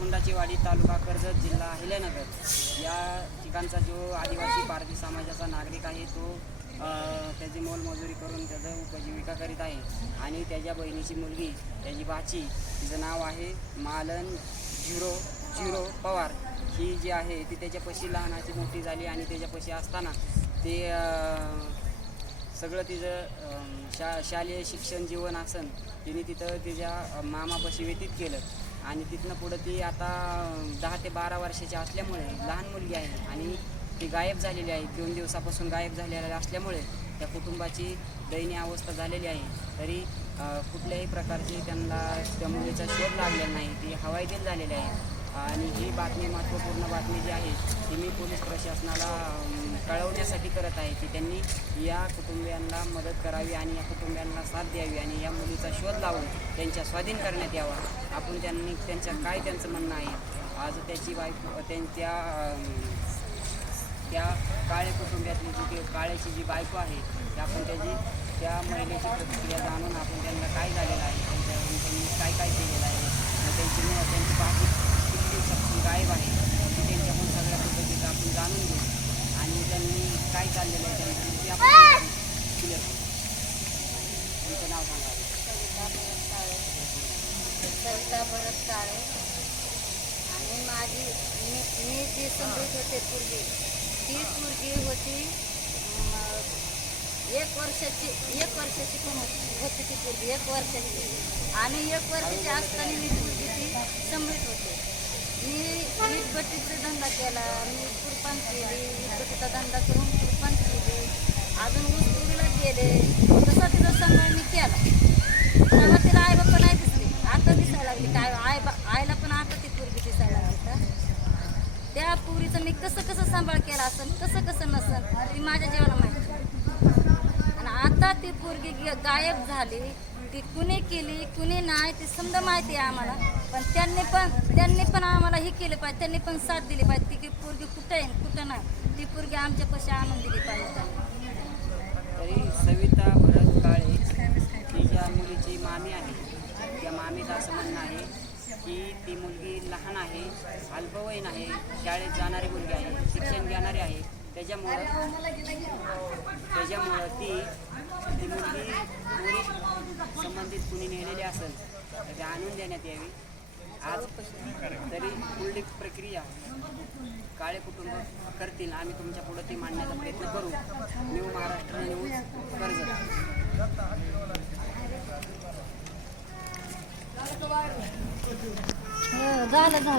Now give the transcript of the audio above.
कुंडाची वाडी, तालुका कर्जत, जिल्हा अहिल्यानगर या ठिकाणचा जो आदिवासी पारधी समाजाचा नागरिक आहे तो त्याची मोलमजुरी करून त्याचं उपजीविका करीत आहे. आणि त्याच्या बहिणीची मुलगी, त्याची भाची, तिचं नाव आहे मालन झिरो पवार. ही जी आहे ती त्याच्यापाशी लहानाची मोठी झाली आणि त्याच्यापाशी असताना ते सगळं तिचं शालेय शिक्षण जीवन असन तिने तिथं तिच्या मामापाशी व्यतीत केलं. आणि तिथनं पुढं ती आता 10 ते 12 वर्षाची असल्यामुळे लहान मुलगी आहे आणि ती गायब झालेली आहे. 2 दिवसापासून गायब झालेली असल्यामुळे त्या कुटुंबाची दयनीय अवस्था झालेली आहे. तरी कुठल्याही प्रकारची त्यांना त्या मुलीचा शोध लागलेला नाही. ती हवाईदिल झालेली आहे. आणि ही बातमी, महत्त्वपूर्ण बातमी जी आहे ती मी पोलीस प्रशासनाला कळवण्यासाठी करत आहे की त्यांनी या कुटुंबियांना मदत करावी आणि या कुटुंबियांना साथ द्यावी आणि या मुलीचा शोध लावून त्यांच्या स्वाधीन करण्यात यावा. आपण त्यांचं म्हणणं आहे. आज त्याची बायको, त्या काळे कुटुंबातली जी काळ्याची जी बायको आहे ती आपण त्या महिलेची प्रतिक्रिया जाणून आपण त्यांना काय झालेलं आहे, त्यांनी काय केलेलं आहे, त्यांची बाकी किती दिवसापासून गायब आहे ती त्यांच्याकडून सगळ्या पद्धतीचं आपण जाणून घेऊ आणि त्यांनी काय चाललेलं आहे त्यांचं ते आपण क्लिअर करू. तुमचं नाव सांगा. सविता भरत काळे. आणि मी जी समजत होते पूर्वी, ती पोरगी होती 1 वर्षाची पण होती ती पोरगी 1 वर्षाची. आणि 1 वर्षाची असताना मी पोरगी ती समजत होते. मी वीटभट्टीचा धंदा केला, मी कुरपान केली, वीटभट्टीचा धंदा करून कुरपान केली, अजून ऊसतोडीला गेले. तसा तिचा सांभाळ मी केला. तेव्हा तिला आई बाप्पा नाही दिसली, आता दिसायला लागली. काय आईला पण आता ती पोरगी दिसायला लागली. त्या पोरीचं मी कसं सांभाळ केला असेल, कसं नसेल ती माझ्या जीवाला माहिती. आणि आता ती पोरगी गायब झाली. ती कुणी केली कुणी नाही ती समजा माहिती आहे आम्हाला. पण त्यांनी पण आम्हाला हे केलं पाहिजे, त्यांनी पण साथ दिली पाहिजे. ती पोरगी कुठं आहे कुठं नाही ती पोरगी आमच्यापाशी आणून दिली पाहिजे. तरी सविता भरत काळे ही ज्या मुलीची मामी आहे त्या मामीचं असं म्हणणं आहे की ती मुलगी लहान आहे, अल्पवयीन आहे, शाळेत जाणारी मुलगी आहे, शिक्षण घेणारी आहे. त्याच्यामुळं ती मुलगी पोलीस संबंधित कुणी नेलेली असेल तर ते आणून देण्यात यावी. आज तरी पुढील प्रक्रिया काळे कुटुंब करतील. आम्ही तुमच्या पुढे ती मांडण्याचा प्रयत्न करू. New Maharashtra news Karjat. झालं